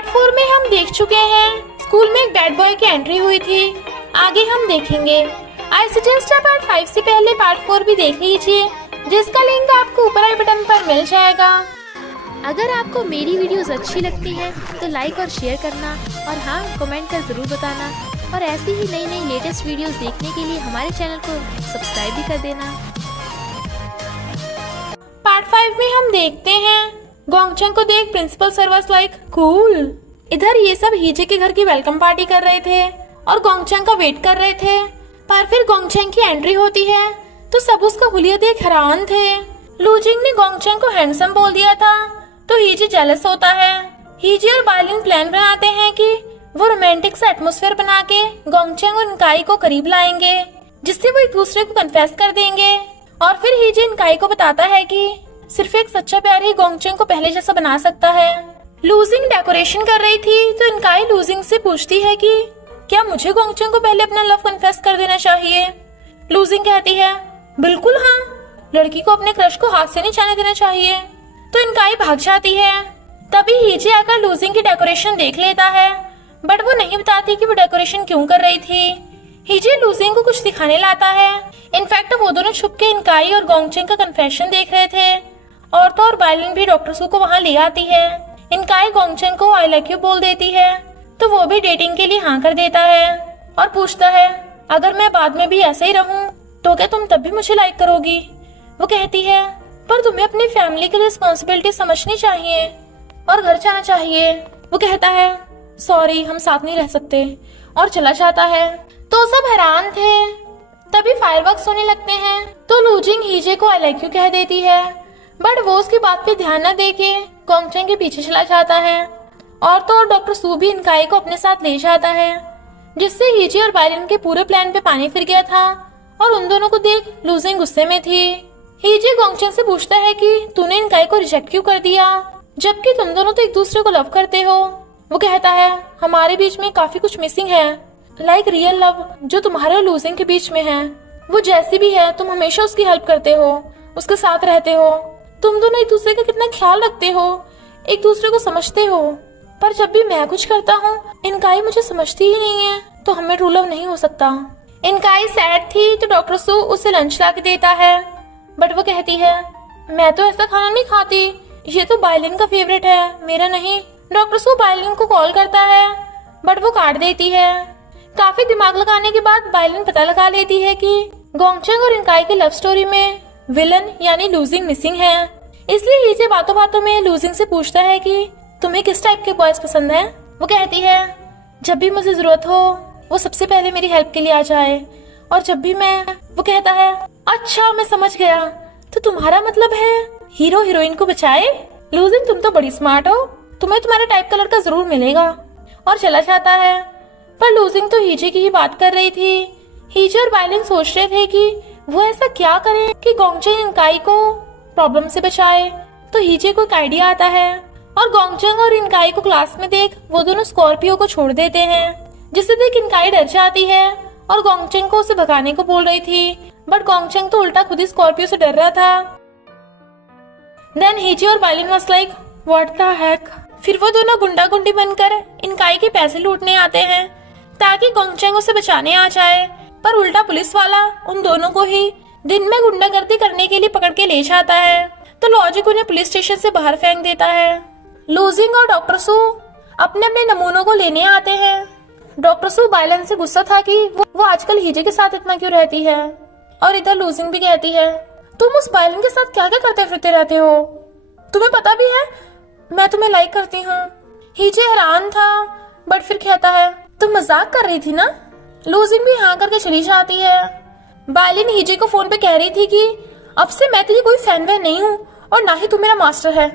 Part 4 में हम देख चुके हैं स्कूल में एक बैड बॉय की एंट्री हुई थी। आगे हम देखेंगे। आई सजेस्ट आप पार्ट 5 से पहले पार्ट 4 भी देख लीजिए, जिसका लिंक आपको ऊपर आई बटन पर मिल जाएगा। अगर आपको मेरी वीडियोस अच्छी लगती हैं तो लाइक और शेयर करना, और हाँ, कमेंट कर ज़रूर बताना। और ऐसी ही नई नई लेटेस्ट वीडियोस देखने के लिए हमारे चैनल को सब्सक्राइब भी कर देना। पार्ट 5 में हम देखते हैं गोंगचंग को देख principal sir was like cool. इधर ये सब हीजे के घर की वेलकम पार्टी कर रहे थे और गोंगचंग का वेट कर रहे थे। पर फिर गोंगचंग की एंट्री होती है तो सब उसका हुलिया देख हैरान थे। लूजिंग ने गोंगचंग को हैंडसम बोल दिया था तो हीजे जेलस होता है। हीजे और बायलिन प्लान बनाते हैं कि वो रोमांटिक सा एटमॉस्फेयर बना के गोंगचंग और इनकाई को करीब लाएंगे, जिससे वो एक दूसरे को कन्फेस कर देंगे। और फिर हीजे इनकाई को बताता है कि सिर्फ एक सच्चा प्यार ही गोंगचंग को पहले जैसा बना सकता है। लूजिंग डेकोरेशन कर रही थी तो इनकाई लूजिंग से पूछती है कि क्या मुझे गोंगचंग को पहले अपना लव कन्फेस कर देना चाहिए। लूजिंग कहती है बिल्कुल हाँ, लड़की को अपने क्रश को हाथ से नहीं जाने देना चाहिए। तो इनकाई भाग जाती है। तभी हीजे आकर लूजिंग की डेकोरेशन देख लेता है, बट वो नहीं बताती कि वो डेकोरेशन क्यों कर रही थी। हीजे लूजिंग को कुछ दिखाने लाता है। इनफैक्ट वो दोनों छुप के इनकाई और गोंगचंग का कन्फेशन देख रहे थे। और तो और बायलिन भी डॉक्टर सू को वहाँ ले आती है। इनकाई गोंगचंग को आई लव यू बोल देती है तो वो भी डेटिंग के लिए हाँ कर देता है और पूछता है अगर मैं बाद में भी ऐसे ही रहूं तो क्या तुम तब भी मुझे लाइक करोगी। वो कहती है पर तुम्हें अपनी फैमिली की रिस्पॉन्सिबिलिटी समझनी चाहिए और घर जाना चाहिए। वो कहता है सॉरी हम साथ नहीं रह सकते और चला जाता है। तो सब हैरान थे। तभी फायरवर्क्स होने लगते हैं तो लूजिंग हीजे को आई लाइक यू कह देती है, बट वो उसकी बात पे ध्यान न देके गोंगचंग के पीछे चला जाता है। और तो और डॉक्टर सू भी इनकाई को अपने साथ ले जाता है, जिससे हीजे और बायलिन के पूरे प्लान पे पानी फिर गया था। और उन दोनों को देख लूजिंग गुस्से में थी। हीजे गोंगचंग से पूछता है कि तूने इनकाई को रिजेक्ट क्यों कर दिया, जबकि तुम दोनों तो एक दूसरे को लव करते हो। वो कहता है हमारे बीच में काफी कुछ मिसिंग है, लाइक रियल लव जो तुम्हारे और लूजिंग के बीच में है। वो जैसी भी है तुम हमेशा उसकी हेल्प करते हो, उसके साथ रहते हो, तुम दोनों एक दूसरे का कितना ख्याल रखते हो, एक दूसरे को समझते हो। पर जब भी मैं कुछ करता हूँ इनकाई मुझे समझती ही नहीं है, तो हमें ट्रू लव नहीं हो सकता। इनकाई सैड थी तो डॉक्टर सू उसे लंच ला के देता है, बट वो कहती है मैं तो ऐसा खाना नहीं खाती, ये तो बायलिन का फेवरेट है, मेरा नहीं। डॉक्टर सू बायलिन को कॉल करता है, बट वो काट देती है। काफी दिमाग लगाने के बाद बायलिन पता लगा लेती है कि गोंगचंग और इनकाई की लव स्टोरी में विलन यानी लूजिंग मिसिंग है। इसलिए हीजे बातों बातों में लूजिंग से पूछता है कि तुम्हें किस टाइप के बॉयज पसंद हैं। वो कहती है जब भी मुझे जरूरत हो वो सबसे पहले मेरी हेल्प के लिए आ जाए, और जब भी मैं। वो कहता है अच्छा मैं समझ गया, तो तुम्हारा मतलब है हीरो हीरोइन को बचाए। लूजिंग तुम तो बड़ी स्मार्ट हो, तुम्हें तुम्हारे टाइप कलर का जरूर मिलेगा। और चला जाता है। पर लूजिंग तो हीजे की ही बात कर रही थी। हीजे और बायलिन सोच रहे थे कि वो ऐसा क्या करें कि गोंगचंग इनकाई को प्रॉब्लम से बचाए। तो हीजे को एक आइडिया आता है और गोंगचंग और इनकाई को क्लास में देख वो दोनों स्कॉर्पियो को छोड़ देते हैं, जिसे देख इनकाई डर जाती है और गोंगचंग को उसे भगाने को बोल रही थी, बट गोंगचंग तो उल्टा खुद ही स्कॉर्पियो से डर रहा था। देन हीजे और बायलिन was like what the heck. फिर वो दोनों गुंडा गुंडी बनकर इनकाई के पैसे लूटने आते हैं ताकि गोंगचंग उसे बचाने आ जाए। पर उल्टा पुलिस वाला उन दोनों को ही दिन में गुंडागर्दी करने के लिए पकड़ के ले जाता है, तो लॉजिक उन्हें पुलिस स्टेशन से बाहर फेंक देता है। लूजिंग और डॉक्टर सू अपने अपने नमूनों को लेने आते हैं। डॉक्टर सू बायलिन से गुस्सा था कि वो आजकल हीजे के साथ इतना क्यों रहती है, और इधर लूजिंग भी कहती है तुम उस बायलिन के साथ क्या क्या करते फिरते रहते हो, तुम्हें पता भी है मैं तुम्हें लाइक करती हूँ। हीजे हैरान था, बट फिर कहता है तुम मजाक कर रही थी ना। लूजिंग भी हाँ करके चली जाती है। बायलिन हीजे को फोन पे कह रही थी कि अब से मैं तेरी कोई फैन वैन नहीं हूँ और ना ही तू मेरा मास्टर है,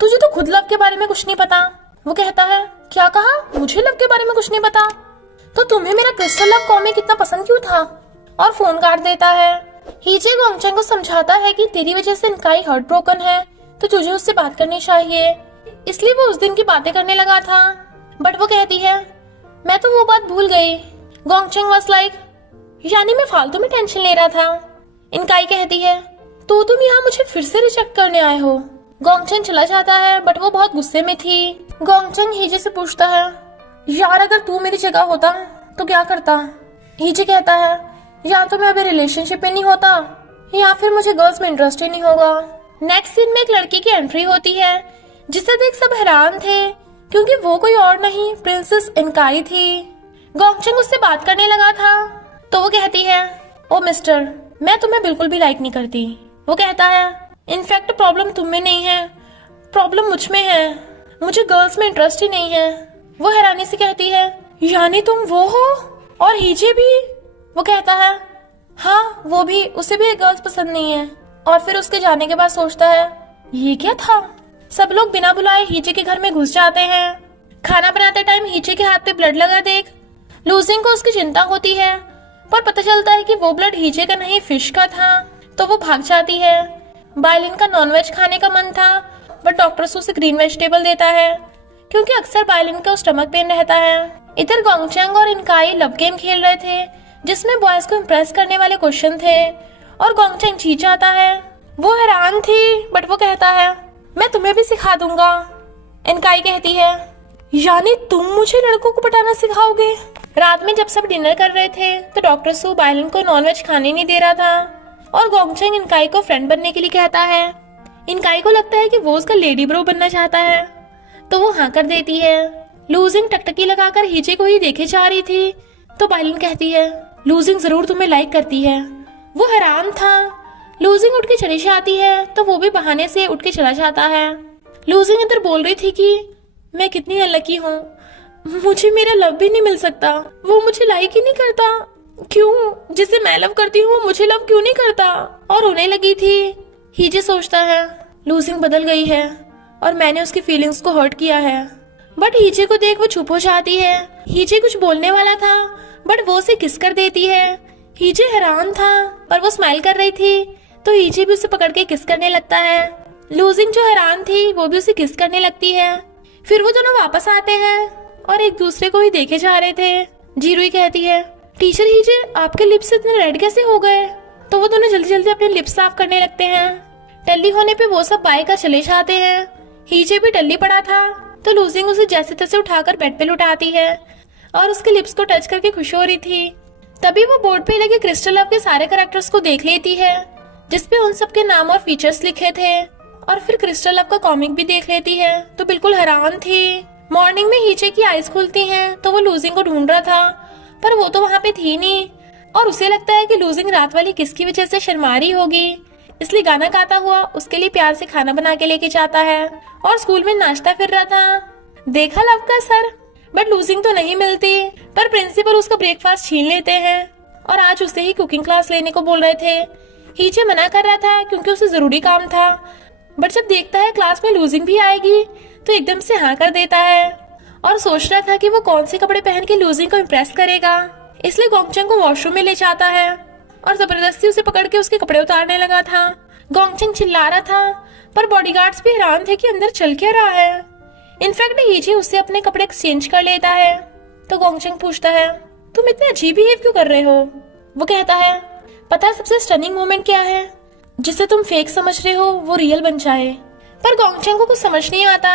तुझे तो खुद लव के बारे में कुछ नहीं पता। वो कहता है क्या कहा, मुझे लव के बारे में कुछ नहीं पता, तो तुम्हें मेरा क्रिस्टल लव कॉमिक इतना पसंद क्यों था। और फोन काट देता है। हीजे गोंगचंग को समझाता है कि तेरी वजह से इनकाई हार्ट ब्रोकन है, तो तुझे उससे बात करनी चाहिए, इसलिए वो उस दिन की बातें करने लगा था। बट वो कहती है मैं तो वो बात भूल गई। गोंगचंग वाज लाइक यानी मैं फालतू में टेंशन ले रहा था। इनकाई कहती है तो तुम यहाँ मुझे फिर से रिजेक्ट करने आए हो। गोंगचन चला जाता है बट वो बहुत गुस्से में थी। गोंगचन हीजे से पूछता है, यार अगर तू मेरी जगह होता तो क्या करता? हीजे कहता है, या तो मैं अभी रिलेशनशिप में नहीं होता या फिर मुझे गर्ल्स में इंटरेस्ट ही नहीं होगा। नेक्स्ट सीन में एक लड़की की एंट्री होती है जिसे देख सब हैरान थे क्योंकि वो कोई और नहीं प्रिंसेस इनकाई थी। गोंगचन उससे बात करने लगा था तो वो कहती है, ओ मिस्टर, मैं तुम्हें बिल्कुल भी लाइक नहीं करती। वो कहता है, इनफैक्ट प्रॉब्लम तुम में नहीं है, प्रॉब्लम मुझ में है, मुझे गर्ल्स में इंटरेस्ट ही नहीं है। वो हैरानी से कहती है, यानी तुम वो हो? और हीजे भी? वो कहता है, हाँ वो भी, उसे भी गर्ल्स पसंद नहीं है। और फिर उसके जाने के बाद सोचता है, ये क्या था? सब लोग बिना बुलाए हीजे के घर में घुस जाते हैं। खाना बनाते टाइम हीजे के हाथ पे ब्लड लगा देख लूजिंग को उसकी चिंता होती है, पर पता चलता है कि वो ब्लड हीजे का नहीं फिश का था, तो वो भाग जाती है। बायलिन का नॉनवेज खाने का मन था बट डॉक्टर उसे ग्रीन वेजिटेबल देता है क्योंकि अक्सर बायलिन का स्टमक पेन रहता है। इधर गोंगचन और इनकाई लव गेम खेल रहे थे जिसमें बॉयज को इम्प्रेस करने वाले क्वेश्चन थे और गोंगचन जीत जाता है। वो हैरान थी बट वो कहता है, मैं तुम्हें भी सिखा दूंगा। इनकाई कहती है, यानी तुम मुझे लड़कों को पटाना सिखाओगे? रात में जब सब डिनर कर रहे थे तो डॉक्टर सू बायलिन को नॉनवेज खाने नहीं दे रहा था और गोंगचन इनकाई को फ्रेंड बनने के लिए कहता है। इनकाई को लगता है कि वो उसका लेडी ब्रो बनना चाहता है तो वो हाँ कर देती है। लूजिंग टकटकी लगाकर हीजे को ही देखे जा रही थी तो बायलिन कहती है, लूजिंग जरूर तुम्हें लाइक करती है। वो हैरान था। लूजिंग उठ के चली जाती है तो वो भी बहाने से उठ के चला जाता है। लूजिंग इधर बोल रही थी कि मैं कितनी अनलकी हूँ, मुझे मेरा लव भी नहीं मिल सकता, वो मुझे लाइक ही नहीं करता, क्यों? जिसे मैं लव करती हूँ मुझे लव क्यों नहीं करता? और रोने लगी थी। हीजे सोचता है, लूजिंग बदल गई है और मैंने उसकी फीलिंग्स को हर्ट किया है। बट हीजे को देख वो चुप हो जाती है। हीजे कुछ बोलने वाला था बट वो उसे किस कर देती है। हीजे हैरान था पर वो स्माइल कर रही थी तो हीजे भी उसे पकड़ के किस करने लगता है। लूजिंग जो हैरान थी वो भी उसे किस करने लगती है। फिर वो दोनों वापस आते हैं और एक दूसरे को ही देखे जा रहे थे। जीरुई कहती है, टीचर हीजे आपके लिप्स इतने रेड कैसे हो गए? तो वो दोनों जल्दी जल्दी अपने लिप्स साफ करने लगते हैं। टल्ली होने पे वो सब बाय का चले जाते हैं। हीजे भी टल्ली पड़ा था तो लूजिंग उसे जैसे तैसे उठाकर बेड पे लुटाती है और उसके लिप्स को टच करके खुश हो रही थी। तभी वो बोर्ड पे लगे क्रिस्टल लव के सारे कैरेक्टर्स को देख लेती है जिसपे उन सबके नाम और फीचर्स लिखे थे और फिर क्रिस्टल लव का कॉमिक भी देख लेती है तो बिल्कुल हैरान थी। मॉर्निंग में हीजे की आईज खुलती हैं तो वो लूजिंग को ढूंढ रहा था पर वो तो वहाँ पे थी नहीं और उसे लगता है कि लूजिंग रात वाली किस की वजह से शर्मा रही होगी, इसलिए गाना गाता हुआ उसके लिए प्यार से खाना बना के लेके जाता है और स्कूल में नाचता फिर रहा था। देखा लव का सर, बट लूजिंग तो नहीं मिलती पर प्रिंसिपल उसका ब्रेकफास्ट छीन लेते हैं और आज उसे ही कुकिंग क्लास लेने को बोल रहे थे। हीजे मना कर रहा था क्योंकि उसे जरूरी काम था बट जब देखता है क्लास में लूजिंग भी आएगी तो एकदम से हाँ कर देता है और सोच रहा था कि वो कौन से कपड़े पहन के लूजिंग को इम्प्रेस करेगा, इसलिए गोंगचन को वॉशरूम में ले जाता है और जबरदस्ती उसे पकड़ के उसके कपड़े उतारने लगा था। गोंगचन चिल्ला रहा था पर बॉडीगार्ड्स भी हैरान थे कि अंदर चल क्या रहा है। इनफैक्ट हीजे उससे अपने कपड़े एक्सचेंज कर लेता है तो गोंगचन पूछता है, तुम इतने अजीब बिहेव क्यों कर रहे हो? वो कहता है, पता है सबसे स्टनिंग मोमेंट क्या है? जिसे तुम फेक समझ रहे हो वो रियल बन जाए। पर गोंगचन को कुछ समझ नहीं आता।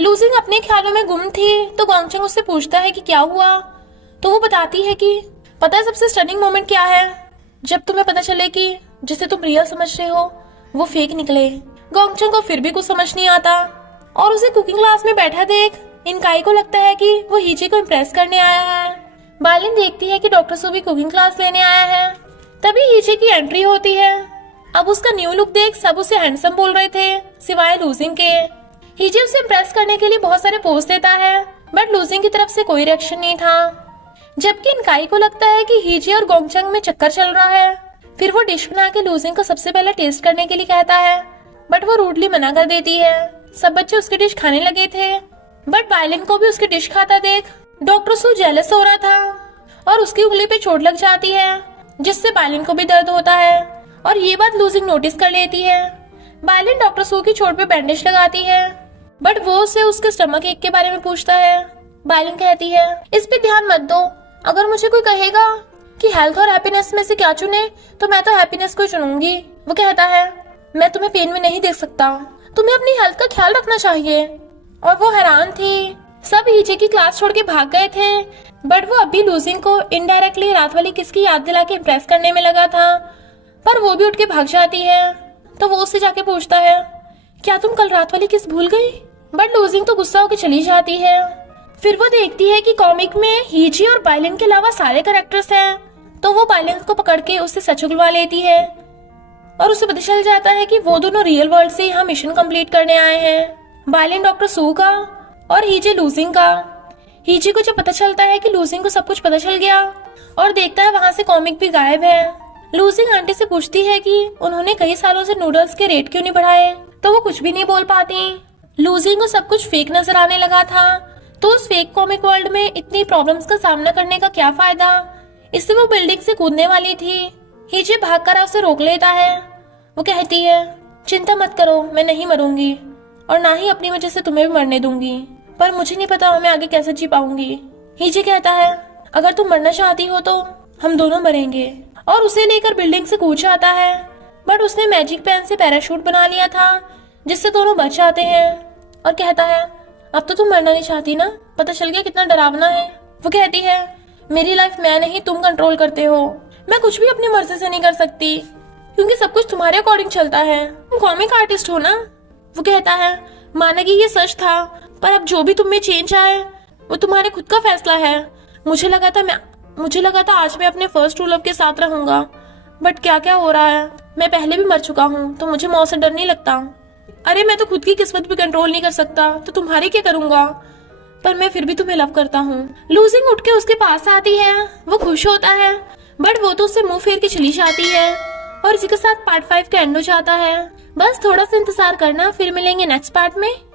लूजिंग अपने ख्यालों में गुम थी तो गोंगचन उससे पूछता है कि क्या हुआ तो वो बताती है कि पता है सबसे स्टनिंग मोमेंट क्या है? जब तुम्हें पता चले कि जिसे तुम रियल समझ रहे हो वो फेक निकले। गोंगचन को फिर भी कुछ समझ नहीं आता और उसे कुकिंग क्लास में बैठा देख इनकाई को लगता है कि वो हीजे को इम्प्रेस करने आया है। बायलिन देखती है कि डॉक्टर सू भी कुकिंग क्लास लेने आया है। तभी हीजे की एंट्री होती है। अब उसका न्यू लुक देख सब उसे हैंडसम बोल रहे थे सिवाय लूजिंग के। हीजे उसे इम्प्रेस करने के लिए बहुत सारे पोज देता है बट लूजिंग की तरफ से कोई रिएक्शन नहीं था। जबकि इनकाई को लगता है कि हीजे और गोंगचन में चक्कर चल रहा है। फिर वो डिश बना के लूजिंग को सबसे पहले टेस्ट करने के लिए कहता है बट वो रूडली मना कर देती है। सब बच्चे उसकी डिश खाने लगे थे बट बायलिन को भी उसकी डिश खाता देख डॉक्टर सू जेलस हो रहा था और उसकी उंगली पे चोट लग जाती है जिससे बायलिन को भी दर्द होता है और ये बात लूजिंग नोटिस कर लेती है। बायलिन डॉक्टर सू की चोट पे बैंडेज लगाती है बट वो उसे उसके स्टमक एक के बारे में पूछता है। बायलिन कहती है, इस पे ध्यान मत दो, अगर मुझे कोई कहेगा कि हेल्थ और हैप्पीनेस में से क्या चुने तो मैं तो हैप्पीनेस को ही चुनूंगी। वो कहता है, मैं तुम्हें पेन में नहीं देख सकता, तुम्हें अपनी हेल्थ का ख्याल रखना चाहिए। और वो हैरान थी। सब हीजे की क्लास छोड़ के भाग गए थे, बट वो अभी लूजिंग को इनडायरेक्टली रात वाली किस की याद दिला के इम्प्रेस करने में लगा था। पर वो भी उठ के भाग जाती है, तो वो उससे जाके पूछता है, क्या तुम कल रात वाली किस भूल गई? बट लूजिंग तो गुस्सा होकर चली जाती है। फिर वो देखती है कि कॉमिक में हीजी और बाइलिन के अलावा सारे कैरेक्टर्स हैं, तो वो बाइलिन को पकड़ के उससे सच उगलवा लेती है और उसे पता चल जाता है कि वो दोनों रियल वर्ल्ड से यहाँ मिशन कंप्लीट करने आए हैं। बाइलिन डॉक्टर सू का और हीजे लूजिंग का। हीजी को जब पता चलता है कि लूजिंग को सब कुछ पता चल गया और देखता है वहां से कॉमिक भी गायब है। लूजिंग आंटी से पूछती है कि उन्होंने कई सालों से नूडल्स के रेट क्यों नहीं बढ़ाए, तो वो कुछ भी नहीं बोल पाती। लूजिंग को सब कुछ फेक नजर आने लगा था, तो उस फेक कॉमिक वर्ल्ड में इतनी प्रॉब्लम्स का सामना करने का क्या फायदा। इससे वो बिल्डिंग से कूदने वाली थी। हीजे भागकर उसे रोक लेता है। वो कहती है, चिंता मत करो, मैं नहीं मरूंगी और ना ही अपनी वजह से तुम्हें भी मरने दूंगी, पर मुझे नहीं पता मैं आगे कैसे जी पाऊंगी। हीजे कहता है, अगर तुम मरना चाहती हो तो हम दोनों मरेंगे, और उसे लेकर बिल्डिंग से कूद जाता है। बट उसने मैजिक पेन से पैराशूट बना लिया था जिससे दोनों बच जाते हैं और कहता है, अब तो तुम मरना नहीं चाहती ना? पता चल गया कितना डरावना है। वो कहती है, मेरी लाइफ मैं नहीं तुम कंट्रोल करते हो, मैं कुछ भी अपनी मर्जी से नहीं कर सकती क्योंकि सब कुछ तुम्हारे अकॉर्डिंग चलता है। तुम कॉमिक आर्टिस्ट हो ना? वो कहता है, माना कि ये सच था, पर अब जो भी तुम में चेंज आए वो तुम्हारे खुद का फैसला है। मुझे लगा था आज मैं अपने फर्स्ट ट्रू लव के साथ रहूंगा, बट क्या क्या हो रहा है। मैं पहले भी मर चुका हूँ, तो मुझे मौत से डर नहीं लगता। अरे मैं तो खुद की किस्मत भी कंट्रोल नहीं कर सकता, तो तुम्हारी क्या करूंगा? पर मैं फिर भी तुम्हें लव करता हूँ। लूजिंग उठ के उसके पास आती है। वो खुश होता है, बट वो तो उससे मुंह फेर के चली जाती है और इसी के साथ पार्ट 5 का एंड हो जाता है। बस थोड़ा सा इंतजार करना, फिर मिलेंगे नेक्स्ट पार्ट में।